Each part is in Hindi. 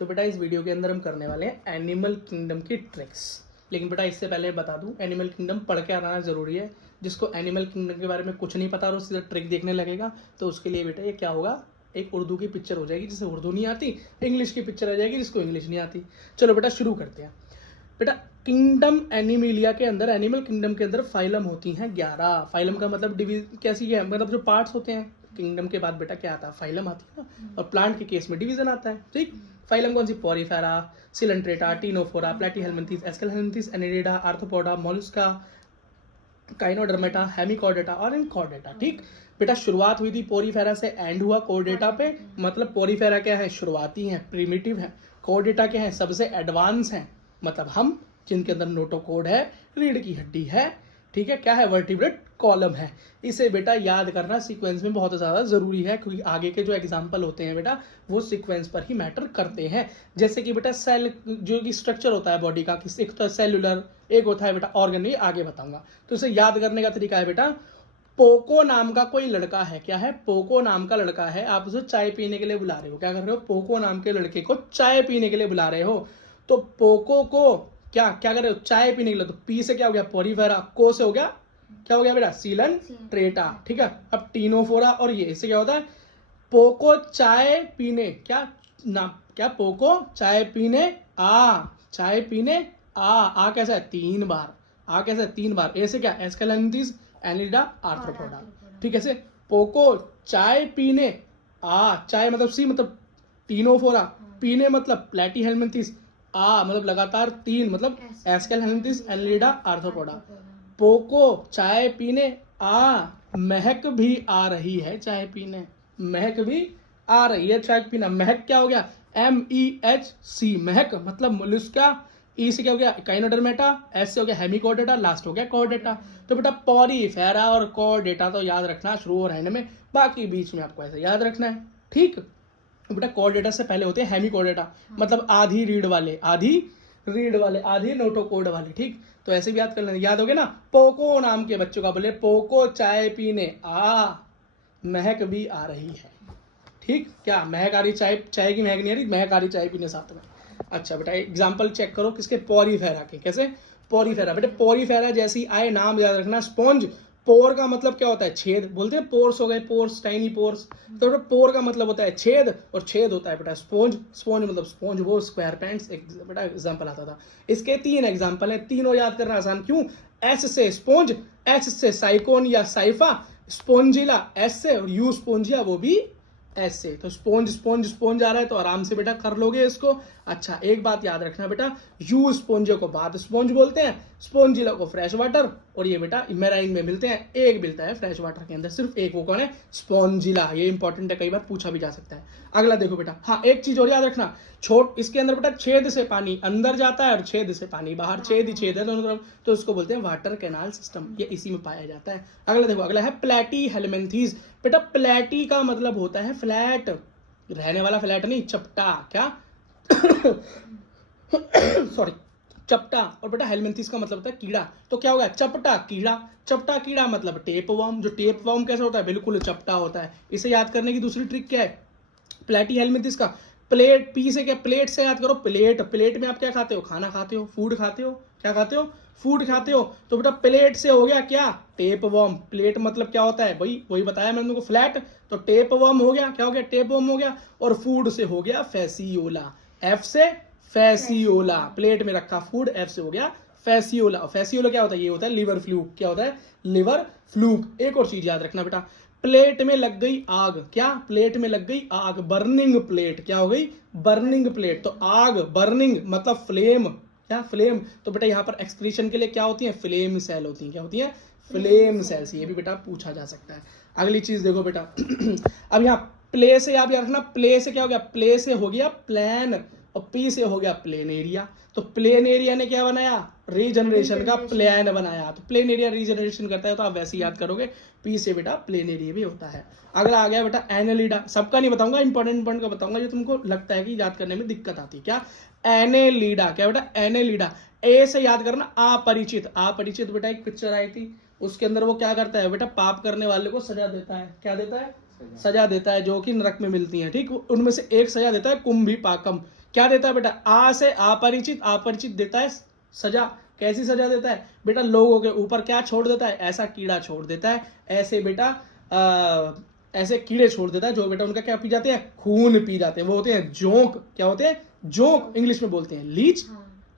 तो बेटा इस वीडियो के अंदर हम करने वाले हैं एनिमल किंगडम की ट्रिक्स। लेकिन बेटा इससे पहले बता दूं, एनिमल किंगडम पढ़ के आना ज़रूरी है। जिसको एनिमल किंगडम के बारे में कुछ नहीं पता और सीधा ट्रिक देखने लगेगा तो उसके लिए बेटा ये क्या होगा, एक उर्दू की पिक्चर हो जाएगी जिसे उर्दू नहीं आती, इंग्लिश की पिक्चर आ जाएगी जिसको इंग्लिश नहीं आती। चलो बेटा शुरू करते हैं। बेटा किंगडम एनिमिलिया के अंदर, एनिमल किंगडम के अंदर फाइलम होती हैं 11। फाइलम का मतलब कैसी है, मतलब जो पार्ट्स होते हैं। किंगडम के बाद बेटा क्या आता है, फाइलम आती है ना। और प्लांट के केस में डिवीजन आता है। ठीक, फाइलम कौन सी, Porifera, Coelenterata, Ctenophora, Platyhelminthes, Aschelminthes, Annelida, Arthropoda, Mollusca, Echinodermata, Hemichordata और इनकॉर्डेटा। ठीक बेटा, शुरुआत हुई थी पोरीफेरा से, एंड हुआ कॉर्डेटा पे। मतलब पोरीफेरा क्या है, शुरुआती है, प्रिमिटिव है। कॉर्डेटा क्या है, सबसे एडवांस है, मतलब हम जिनके अंदर नोटोकोड है, रीढ़ की हड्डी है। ठीक है, क्या है, वर्टिब्रेट कॉलम है। इसे बेटा याद करना सीक्वेंस में बहुत ज़्यादा ज़रूरी है, क्योंकि आगे के जो एग्जाम्पल होते हैं बेटा वो सीक्वेंस पर ही मैटर करते हैं। जैसे कि बेटा सेल जो कि स्ट्रक्चर होता है बॉडी का, एक तो सेलुलर, एक होता है बेटा ऑर्गन, ये आगे बताऊंगा। तो इसे याद करने का तरीका है बेटा, पोको नाम का कोई लड़का है, क्या है, पोको नाम का लड़का है, आप उसे चाय पीने के लिए बुला रहे हो। क्या कर रहे हो, पोको नाम के लड़के को चाय पीने के लिए बुला रहे हो। तो पोको को क्या क्या कर रहे हो, चाय पीने के लिए। तो पी से क्या हो गया, पोरीफेरा, को से हो गया, क्या हो गया बेटा, सीलन ट्रेटा। ठीक है, अब टीनोफोरा और ये, इससे क्या होता है, पोको चाय पीने, क्या नाम, क्या, पोको चाय पीने आ, चाय पीने आ कैसा है, 3 बार, आ कैसा है, 3 बार। ऐसे क्या, एस्केलेंथिस, एनिडा, आर्थ्रोपोडा। ठीक है, पोको चाय पीने आ, चाय मतलब सी मतलब टीनोफोरा, पीने मतलब प्लेटीहेल्मिंथेस, आ मतलब लगातार 3 मतलब एस्केलहेल्मिंथेस, एनिडा, आर्थ्रोपोडा। पोको चाय पीने आ, महक भी आ रही है चाय पीने, महक भी आ रही है चाय पीना। महक क्या हो गया, MEHC, महक मतलब मोलस्का। ई से क्या हो गया, काइनोडर्मेटा, एस से हो गया हेमिकॉर्डेटा, लास्ट हो गया कॉर्डेटा। तो बेटा पोरीफेरा और कॉर्डेटा तो याद रखना शुरू और एंड में, बाकी बीच में आपको ऐसे याद रखना है। ठीक, बेटा कॉर्डेटा से पहले होते हैं हेमिकॉर्डेटा, मतलब आधी रीढ़ वाले, आधी रीढ़ वाले, आधी नोटोकोड वाले। ठीक, तो ऐसे भी याद कर लेना, याद हो गया ना। पोको नाम के बच्चों का बोले, पोको चाय पीने आ, महक भी आ रही है। ठीक, क्या महक आ रही, चाय, चाय की महक नहीं आ रही, महक आ रही चाय पीने साथ में। अच्छा बेटा एग्जाम्पल चेक करो किसके, पोरीफेरा के। कैसे, पोरीफेरा, बेटा पोरीफेरा जैसी आए नाम याद रखना। स्पॉन्ज, पोर का मतलब क्या होता है, छेद, बोलते हैं पोर्स हो गए, पोर्स, टाइनी पोर्स। तो बेटा पोर का मतलब होता है छेद, और छेद होता है बेटा स्पॉन्ज। स्पॉन्ज मतलब स्पॉन्ज वो स्क्वायर पैंट्स, एक बेटा एग्जाम्पल आता था। इसके 3 एग्जाम्पल है, तीनों याद करना आसान। क्यों, एस से स्पॉन्ज, एच से साइकोन या साइफा, स्पोंजिला एस से, और यू स्पोंजिया वो भी ऐसे। तो स्पॉन्ज स्पॉन्ज स्पॉन्ज आ रहा है तो आराम से बेटा कर लोगे इसको। अच्छा एक बात याद रखना बेटा, यू स्पॉन्ज को बात स्पॉन्ज बोलते हैं, स्पॉन्जिला को फ्रेश वाटर, और ये बेटा मेराइन में मिलते हैं, एक मिलता है फ्रेश वाटर के अंदर सिर्फ एक, वो कौन है, स्पॉन्जिला। ये इंपॉर्टेंट है, कई बार पूछा भी जा सकता है। अगला देखो बेटा, हाँ एक चीज और याद रखना, छोट इसके अंदर बेटा छेद से पानी अंदर जाता है और छेद से पानी बाहर, छेद ही छेद है दोनों तरफ, तो उसको बोलते हैं वाटर कैनाल सिस्टम, ये इसी में पाया जाता है। अगला देखो, अगला है प्लेटीहेल्मिंथेस। बेटा प्लेटी का मतलब होता है फ्लैट, रहने वाला फ्लैट नहीं, चपटा, क्या सॉरी, चपटा। और बेटा हेलमिंथेस का मतलब होता है कीड़ा, तो क्या होगा, चपटा कीड़ा। चपटा कीड़ा मतलब टेप वर्म, जो टेप वर्म कैसा होता है, बिल्कुल चपटा होता है। इसे याद करने की दूसरी ट्रिक क्या है, प्लेटीहेल्मिंथेस का प्लेट, पी से क्या, प्लेट से याद करो, प्लेट, प्लेट में आप क्या खाते हो, खाना खाते हो, फूड खाते हो, क्या खाते हो, फूड खाते हो। तो बेटा प्लेट से हो गया क्या, टेप वर्म। प्लेट मतलब क्या होता है भाई, वही बताया मैंने तुमको, फ्लैट। तो टेप वर्म हो गया, क्या हो गया, टेप वर्म हो गया। और फूड से हो गया फैसियोला, एफ से फैसियोला, प्लेट में रखा फूड, एफ से हो गया फैसियोला। फैसियोला क्या होता है, ये होता है लिवर फ्लूक। क्या होता है, लिवर फ्लूक। एक और चीज याद रखना बेटा, प्लेट में लग गई आग, क्या, प्लेट में लग गई आग, बर्निंग प्लेट, क्या हो गई, बर्निंग प्लेट। तो आग, बर्निंग मतलब फ्लेम, क्या, फ्लेम। तो बेटा यहाँ पर एक्सक्रीशन के लिए क्या होती है, फ्लेम सेल होती है, क्या होती है, फ्लेम सेल्स। ये भी बेटा पूछा जा सकता है। अगली चीज देखो बेटा अब यहाँ प्ले से आप याद रखना, प्ले से क्या हो गया, प्ले से हो गया प्लान, और पी से हो गया प्लेन एरिया। तो प्लेन एरिया ने क्या बनाया, रीजनरेशन का प्लान बनाया। तो प्लेन एरिया रीजनरेशन करता है, तो आप वैसे याद करोगे, पी से बेटा प्लेन एरिया भी होता है। अगला आ गया बेटा एनेलिडा, सबका नहीं बताऊंगा, इंपॉर्टेंट पॉइंट का बताऊंगा जो तुमको लगता है कि याद करने में दिक्कत आती है। क्या, एनेलिडा, क्या बेटा, एनेलिडा। ए से याद करना, अपरिचित। अपरिचित बेटा एक पिक्चर आई थी, उसके अंदर वो क्या करता है बेटा, पाप करने वाले को सजा देता है, क्या देता है, सजा देता है, जो कि नरक में मिलती है। ठीक, उनमें से एक सजा देता है कुंभी पाकम, क्या देता है बेटा, आ से अपरिचित, अपरिचित देता है सजा। कैसी सजा देता है बेटा, लोगों के ऊपर क्या छोड़ देता है, ऐसा कीड़ा छोड़ देता है, ऐसे बेटा ऐसे कीड़े छोड़ देता है जो बेटा उनका क्या पी जाते हैं, खून पी जाते हैं, वो होते हैं जोंक। क्या होते हैं, जोंक, इंग्लिश में बोलते हैं लीच।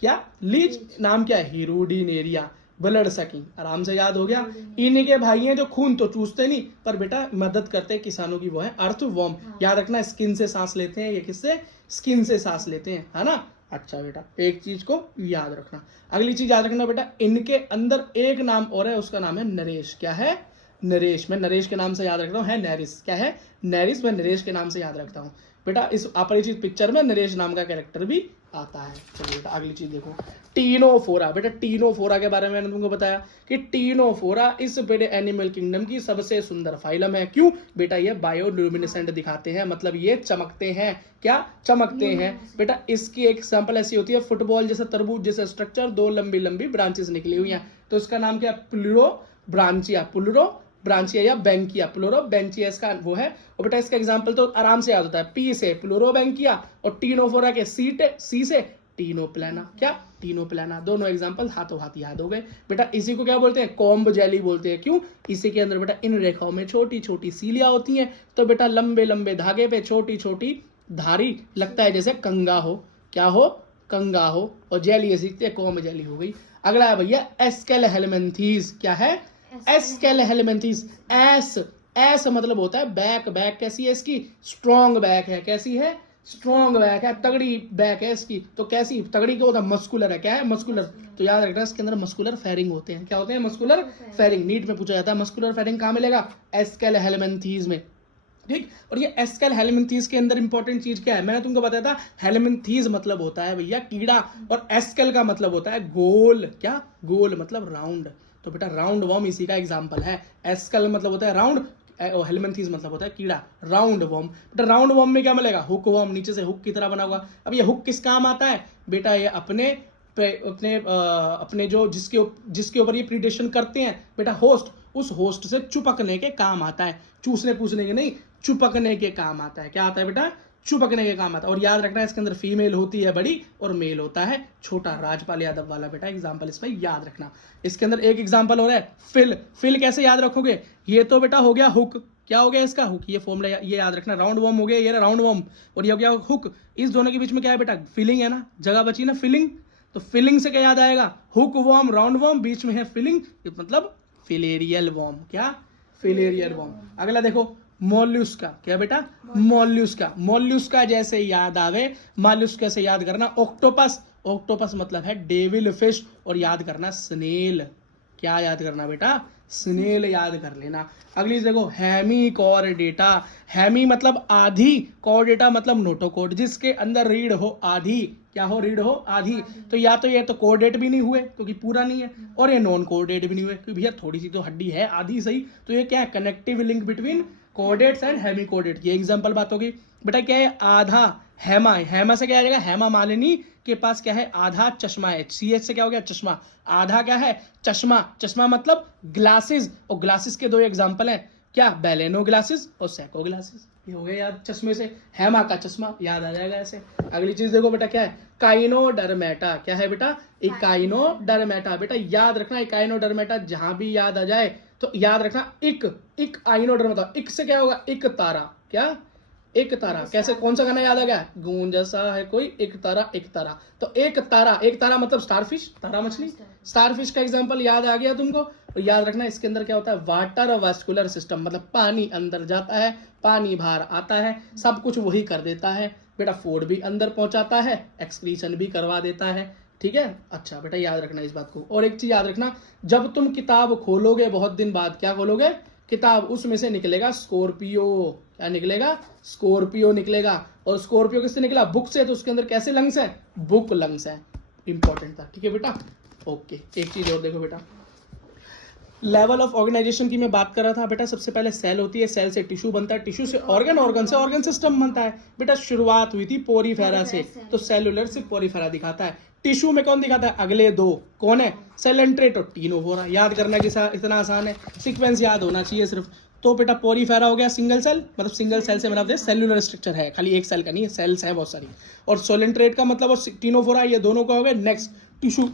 क्या, लीच, नाम क्या है, हिरुडिनेरिया, ब्लड सकिंग। आराम से याद हो गया। इनके भाई हैं जो खून तो चूसते नहीं, पर बेटा मदद करते हैं किसानों की, वो है अर्थवर्म। याद रखना, स्किन से सांस लेते हैं, ये किससे, स्किन से सांस लेते हैं, है ना। अच्छा बेटा, एक चीज को याद रखना। अगली चीज याद रखना बेटा, इनके अंदर एक नाम और है, उसका नाम है नरेश। क्या है, नरेश। मैं नरेश के नाम से याद रखता हूँ, है नैरिस। क्या है, नैरिस। मैं नरेश के नाम से याद रखता हूँ बेटा। इस अपरिचित पिक्चर में नरेश नाम का कैरेक्टर भी आता है। चलिए बेटा अगली चीज देखो, टीनोफोरा। बेटा टीनोफोरा के बारे में मैंने तुमको बताया कि टीनोफोरा इस बेटे एनिमल किंगडम की सबसे सुंदर फाइलम है। क्यों बेटा, ये बायोल्यूमिनेसेंट दिखाते हैं, मतलब ये चमकते हैं। क्या, चमकते हैं बेटा। इसकी एक एग्जांपल ऐसी होती है, फुटबॉल जैसा, तरबूज जैसा स्ट्रक्चर, दो लंबी लंबी ब्रांचेस निकली हुई हैं, तो इसका नाम क्या, प्लूरो ब्रांचिया, प्लूरो ब्रांचिया या बैंकिया, प्लूरो बैंचिया इसका वो है। और बेटा इसका एग्जांपल तो आराम से याद होता है, पी से प्लूरो बैंकिया और टीनोफोरा के सी से टीनोप्लाना। क्या, टीनोप्लाना। दोनों एग्जांपल हाथों हाथ याद हो गए बेटा। इसी को क्या बोलते हैं, कॉम्ब जेली बोलते हैं। क्यों, इसी के अंदर बेटा इन रेखाओं में छोटी छोटी सीलियां होती हैं, तो बेटा लंबे लंबे धागे पे छोटी छोटी धारी, लगता है जैसे कंगा हो। क्या हो, कंगा हो। और जेली सीखते हैं, कॉम्ब जेली हो गई। अगला है भैया एस्केल हेलमेंथीज। क्या है, एस्केल हेलमेंथीज। एस मतलब होता है बैक, बैक कैसी है इसकी, स्ट्रॉन्ग बैक है। कैसी है, स्ट्रॉन्ग बैक है, तगड़ी बैक है इसकी। तो कैसी, तगड़ी क्या होता है, मस्कुलर है। क्या है, मस्कुलर। तो याद रखना इसके अंदर मस्कुलर फेरिंग होते हैं। क्या होते हैं, मस्कुलर फेरिंग। नीट में पूछा जाता है मस्कुलर फेरिंग कहाँ मिलेगा, एस्केल हेलमेंथीज में। ठीक। और ये एस्केल हेलमेंथीज के अंदर इंपॉर्टेंट चीज क्या है, मैंने तुमको बताया था, हेलमेंथीज मतलब होता है भैया कीड़ा, और एस्केल का मतलब होता है गोल। क्या, गोल मतलब राउंड। तो बेटा राउंड वर्म इसी का एग्जांपल है। एस्केल मतलब होता है राउंड, हेलमेंथीज मतलब होता है कीड़ा, राउंड वर्म। बेटा राउंड वर्म में क्या मिलेगा, हुक वर्म, नीचे से हुक की तरह बना हुआ। अब ये हुक किस काम आता है बेटा, ये अपने जो जिसके ऊपर ये प्रीडेशन करते हैं बेटा, होस्ट, उस होस्ट से चिपकने के काम आता है। चूसने पूछने के नहीं, चिपकने के काम आता है। क्या आता है बेटा, चिपकने के काम आता है। और याद रखना इसके अंदर फीमेल होती है बड़ी और मेल होता है छोटा। राजपाल यादव वाला बेटा एग्जाम्पल इसमें याद रखना। इसके अंदर एक एग्जाम्पल हो रहा है फिल। फिल कैसे याद रखोगे, ये तो बेटा हो गया हुक। क्या हो गया इसका, हुक। ये फॉर्मूला ये याद रखना, राउंड वर्म हो गया, ये राउंड वर्म, और ये हो गया हुक। इस दोनों के बीच में क्या है बेटा, फिलिंग है ना, जगह बची ना, फिलिंग। तो फिलिंग से क्या याद आएगा, हुक वर्म, राउंड वर्म, बीच में है फिलिंग, मतलब फिलेरियल वर्म। क्या, फिलेरियल वर्म। अगला देखो मोल्यूस्का। क्या बेटा, मोल्यूस्का। मोल्यूस्का जैसे याद आवे, मोल्यूस्का से याद करना ऑक्टोपस। ऑक्टोपस मतलब है डेविल फिश, और याद करना स्नेल। क्या याद करना बेटा, स्नेल याद कर लेना। अगली देखो हैमी कॉर्डेटा। हैमी मतलब आधी, कॉर्डेटा मतलब नोटोकोड, जिसके अंदर रीढ़ हो आधी। क्या हो, रीढ़ हो आधी। तो या तो ये तो कोर्डेट भी नहीं हुए क्योंकि पूरा नहीं है, और ये नॉन कोर्डेट भी नहीं हुए क्योंकि भैया थोड़ी सी तो हड्डी है आधी सही। तो ये क्या है, connective link between chordates and hemichordate. ये एग्जांपल बात होगी बेटा। क्या है, आधा हैमा। हैमा से क्या आ जाएगा, हेमा मालिनी के पास क्या है, आधा चश्मा है। CH से क्या हो गया, चश्मा। आधा क्या है, चश्मा। चश्मा मतलब ग्लासेस, और ग्लासेस के दो एग्जांपल हैं, क्या, बेलेनो ग्लासेस और सैको ग्लासेस। ये हो गया याद, चश्मे से हेमा का चश्मा याद आ जाएगा ऐसे। अगली चीज देखो बेटा, क्या है, काइनोडर्मेटा। क्या है बेटा, इकाइनोडर्मेटा। बेटा याद रखना, इकाइनोडर्मेटा जहां भी याद आ जाए तो याद रखना इक आइनोडर्मेटा। इक से क्या होगा, एक तारा। क्या, एक तारा। कैसे, कौन सा गाना याद आ गया, गूंज सा है कोई एक तारा, एक तारा। तो एक तारा, एक तारा मतलब स्टारफिश, तारा मछली। स्टारफिश का एग्जांपल याद आ गया तुमको। तो याद रखना इसके अंदर क्या होता है, वाटर वास्कुलर सिस्टम, मतलब पानी अंदर जाता है, पानी बाहर आता है, सब कुछ वही कर देता है बेटा। फूड भी अंदर पहुंचाता है, एक्सक्रीशन भी करवा देता है। ठीक है, अच्छा बेटा याद रखना इस बात को। और एक चीज याद रखना, जब तुम किताब खोलोगे बहुत दिन बाद, क्या खोलोगे, किताब, उसमें से निकलेगा स्कॉर्पियो। क्या निकलेगा, स्कॉर्पियो निकलेगा। और स्कॉर्पियो किससे निकला, बुक से। तो उसके अंदर कैसे लंग्स है, बुक लंग्स है। इंपॉर्टेंट था, ठीक है बेटा। ओके, एक चीज और देखो बेटा, लेवल ऑफ ऑर्गेनाइजेशन की मैं बात कर रहा था बेटा। सबसे पहले सेल होती है, सेल से टिश्यू बनता है, टिश्यू से ऑर्गन, ऑर्गन से ऑर्गन सिस्टम बनता है बेटा। शुरुआत हुई थी पोरीफेरा से, तो सेलुलर से पोरीफेरा दिखाता है। टिश्यू में कौन दिखाता है, अगले दो कौन है, सेल एंड ट्रेट और टीनोफोरा। याद करना कि इतना आसान है, सीक्वेंस याद होना चाहिए सिर्फ। तो बेटा पोरीफेरा हो गया सिंगल सेल, मतलब सिंगल सेल से मतलब सेलुलर स्ट्रक्चर है, खाली एक सेल का नहीं है, सेल्स है बहुत सारी। और सोलेंट्रेट का मतलब, और टिनोफोरा, ये दोनों का हो गया नेक्स्ट टिश्यू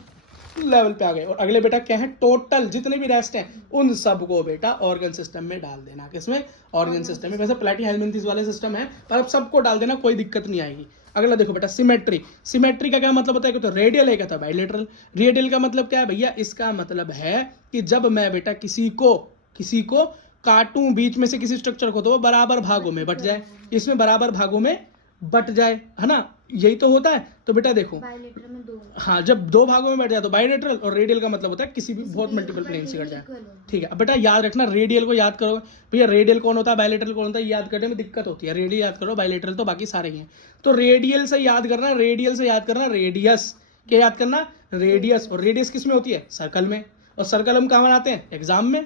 लेवल पे आ गए। और अगले बेटा क्या है, टोटल जितने भी रेस्ट हैं उन सबको बेटा ऑर्गन सिस्टम में डाल देना। किसमें? ऑर्गन सिस्टम में। वैसे प्लैटीहेल्मिन्थेस वाले सिस्टम है, पर अब सबको डाल देना, कोई दिक्कत नहीं आएगी। अगला देखो बेटा सिमेट्री। सिमेट्री का क्या मतलब होता है कि तो रेडियल है, क्या था बाइलेटरल। रेडियल का मतलब क्या है भैया, इसका मतलब है कि जब मैं बेटा किसी को काटूं बीच में से किसी स्ट्रक्चर को, तो वो बराबर भागों में बट जाए, इसमें बराबर भागों में बट जाए, है ना, यही तो होता है। तो बेटा देखो बाइलेटरल में दो, हाँ, जब दो भागों में बैठ जाए तो बाइलेटरल, और रेडियल का मतलब होता है किसी भी बहुत मल्टीपल प्लेन से कट जाए। ठीक है, अब बेटा याद रखना, रेडियल को याद करो भैया, रेडियल कौन होता है, बाइलेटरल कौन होता है, याद करने में दिक्कत होती है। रेडियल याद करो, बाइलेटरल तो बाकी सारे ही हैं। तो रेडियल से याद करना, रेडियल से याद करना रेडियस। क्या याद करना? रेडियस। और रेडियस किस में होती है? सर्कल में। और सर्कल हम कहाँ बनाते हैं? एग्जाम में।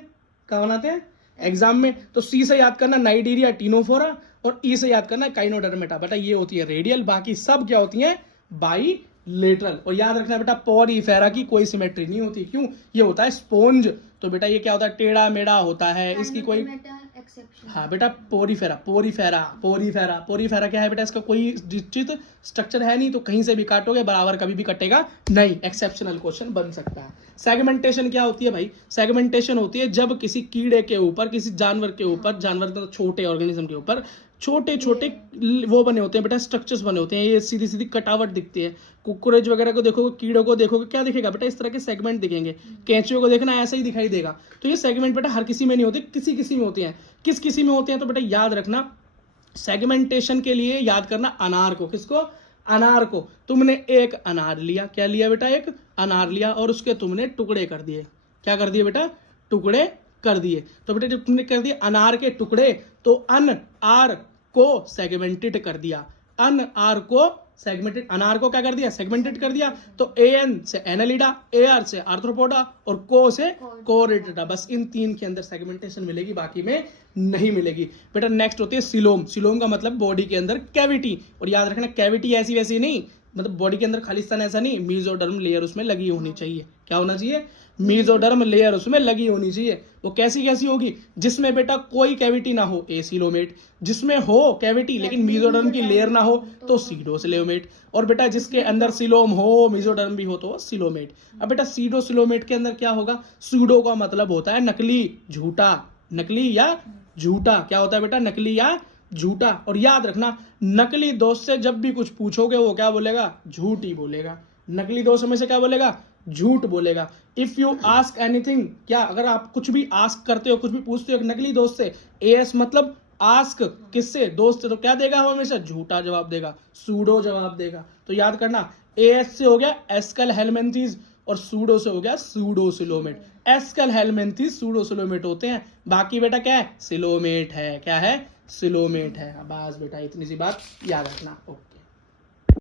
कहाँ बनाते हैं? एग्जाम में। तो सी से याद करना नाइडीरिया टिनोफोरा, और ई से याद करना काइनोडर्मेटा। बेटा ये होती है रेडियल, बाकी सब क्या होती है? बाइलेटरल। और याद रखना बेटा पोरीफेरा की कोई सिमेट्री नहीं होती। क्यों? ये होता है स्पोंज। तो बेटा ये क्या होता है? टेढ़ा मेढ़ा होता है, इसकी कोई, हाँ बेटा पोरीफेरा क्या है बेटा? इसका कोई निश्चित स्ट्रक्चर है नहीं, तो कहीं से भी काटोगे बराबर कभी भी कटेगा नहीं। एक्सेप्शनल क्वेश्चन बन सकता है। सेगमेंटेशन क्या होती है भाई? सेगमेंटेशन होती है जब किसी कीड़े के ऊपर, किसी जानवर के ऊपर, जानवर तो छोटे ऑर्गेनिज्म के ऊपर छोटे छोटे वो बने होते हैं बेटा, स्ट्रक्चर्स बने होते हैं, ये सीधी सीधी कटावट दिखती है। कुकुरेज वगैरह को देखोगे, कीड़ों को देखोगे, क्या दिखेगा बेटा? इस तरह के सेगमेंट दिखेंगे। कैंचियों को देखना ऐसा ही दिखाई देगा। तो ये सेगमेंट बेटा हर किसी में नहीं होते, किसी किसी में होते हैं। किस किसी में होते हैं? तो बेटा याद रखना, सेगमेंटेशन के लिए याद करना अनार को। किसको? अनार को। तुमने एक अनार लिया, क्या लिया बेटा? एक अनार लिया, और उसके तुमने टुकड़े कर दिए। क्या कर दिए बेटा? टुकड़े कर दिए। तो बेटा जब तुमने कर दिए अनार के टुकड़े, तो अन आर को सेगमेंटेड कर दिया। अन आर को सेगमेंटेड, अनार को क्या कर दिया? सेगमेंटेड कर दिया। तो एन से एनालिडा, ए आर से आर्थ्रोपोडा, और को से कोरिडेटा। बस इन तीन के अंदर सेगमेंटेशन मिलेगी, बाकी में नहीं मिलेगी। बेटा नेक्स्ट होती है सिलोम। सिलोम का मतलब बॉडी के अंदर कैविटी। और याद रखना कैविटी ऐसी वैसी नहीं, मतलब बॉडी के अंदर खालिस्तान ऐसा नहीं, मीजोडर्म लेयर उसमें लगी होनी चाहिए। क्या होना चाहिए? मीजोडर्म लेयर उसमें लगी होनी चाहिए। वो कैसी कैसी होगी? जिसमें बेटा कोई कैविटी ना हो, एसिलोमेट। जिसमें हो कैविटी लेकिन मीजोडर्म की लेयर ना हो, तो सीडोसिलोमेट। और बेटा जिसके अंदर सिलोम हो, मीजोडर्म भी हो, तो सीलोमेट। अब बेटा सीडोसिलोमेट के अंदर क्या होगा? सूडो का मतलब होता है नकली, झूठा। नकली या झूठा। क्या होता है बेटा? नकली या झूठा। और याद रखना, नकली दोस्त से जब भी कुछ पूछोगे वो क्या बोलेगा? झूठ ही बोलेगा। नकली दोस्त में से क्या बोलेगा? झूठ बोलेगा। इफ यू आस्क एनीथिंग, क्या अगर आप कुछ भी आस्क करते हो, कुछ भी पूछते हो एक नकली दोस्त से, एस मतलब आस्क किससे? दोस्त से, तो क्या देगा? वो हमेशा झूठा जवाब देगा, सूडो जवाब देगा। तो याद करना, एस से हो गया एस्कल हेलमेंथीज, और सूडो से हो गया सूडोसिलोमेट। एस्कल हेलमेंथीज सूडोसिलोमेट होते हैं, बाकी बेटा क्या है? सिलोमेट है। क्या है? सिलोमेट है। बस बेटा इतनी सी बात याद रखना। ओके।